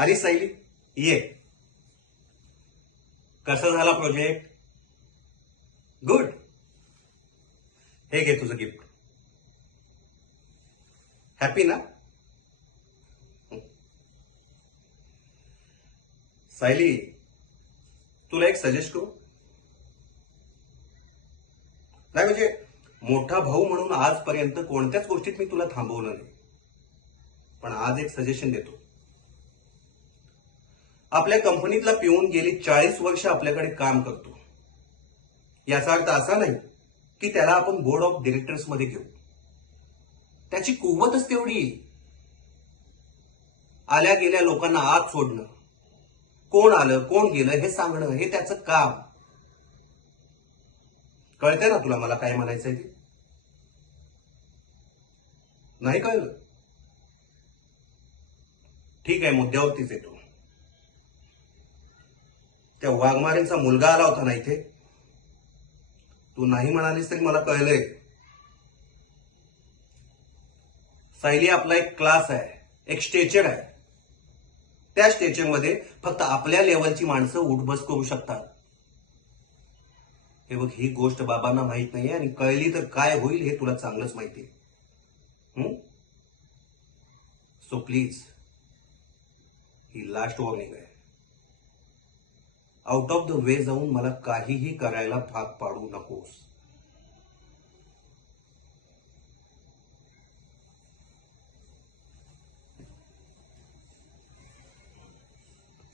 अरे सायली, ये. कसा झाला प्रोजेक्ट? गुड. हे घे तुझं गिफ्ट. हॅपी ना? सायली, तुला एक सजेस्ट करू? नाही म्हणजे मोठा भाऊ म्हणून आजपर्यंत कोणत्याच गोष्टीत मी तुला थांबवलं नाही. पण आज एक सजेशन देतो. आपल्या कंपनीतला पिऊन गेली 40 वर्ष आपल्याकडे काम करतो. याचा अर्थ असा नाही की त्याला आपण बोर्ड ऑफ डिरेक्टर्स मध्ये घेऊ. त्याची कुवतच तेवढी आहे. आल्या गेल्या लोकांना आत सोडणं, कोण आलं कोण गेलं हे सांगणं, हे त्याचं काम. कळतंय ना तुला मला काय म्हणायचंय ते? नाही कळलं? ठीक आहे, मुद्द्यावरतीच येतो. त्या वाघमारेंचा मुलगा आला होता ना इथे. तू नाही म्हणालीस तरी मला कळलंय. सायली, आपला एक क्लास आहे, एक स्टेचर आहे. त्या स्टेचरमध्ये फक्त आपल्या लेवलची माणसं उठबस करू शकतात. हे बघ, ही गोष्ट बाबांना माहित नाहीये आणि कळली तर काय होईल हे तुला चांगलंच माहितीये. So please, he last warning आहे. आउट ऑफ द वे जाऊन मला काहीही करायला भाग पाडू नकोस.